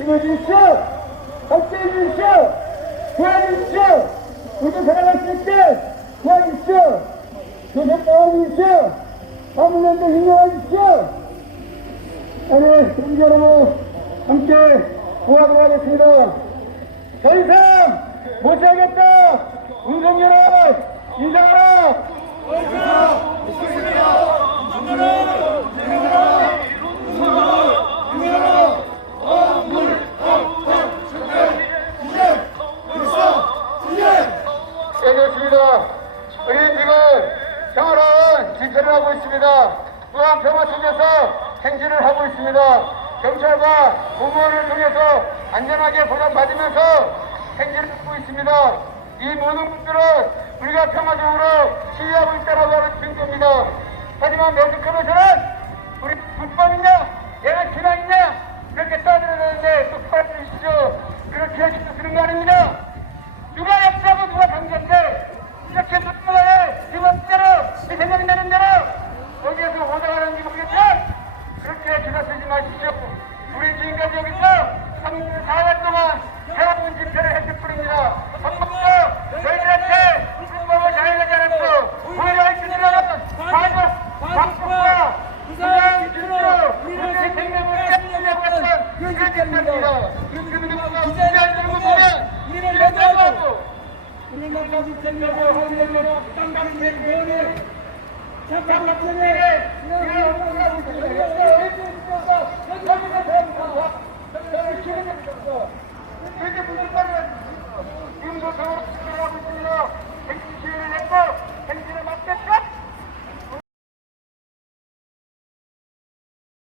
힘내주십시오. 함께해 주십시오. 도와주십시오. 우리 살아갈 수 있게 도와주십시오. 교섭 나와주십시오. 아무년도 힘내주십시오. 오늘 동지 여러분 함께 도와드려 하겠습니다. 더 이상 못하겠다. 운동열아 인사하라. 알겠습니다. 우리 지금 평화로운 집회를 하고 있습니다. 또한 평화 속에서 행진을 하고 있습니다. 경찰과 공무원을 통해서 안전하게 보장받으면서 행진을 하고 있습니다. 이 모든 것들은 우리가 평화적으로 시위하고 있다고 하는 증거입니다. 하지만 매주컴에서는 우리 불법이냐, 얘가 기만이냐, 그렇게 따지는데 똑바로 해주시죠. 그렇게 해주시는 거 아닙니다. 누가 역사하고 누가 강제인데 이렇게 누군가에 이번대로 이 생각이 나는 대로 어디에서 오다가는지 모르겠지만 그렇게 지나치지 마십시오. 우리 지금까지 여기서 3년 4년 동안 해왔는 집회를 했을 뿐입니다. 한 번도 저희들한테 불법을 자행하지 않았고 오히려 이들은 과거 광복과 부산 진주로 우리의 생명을 뺏겨내고 그런 집회입니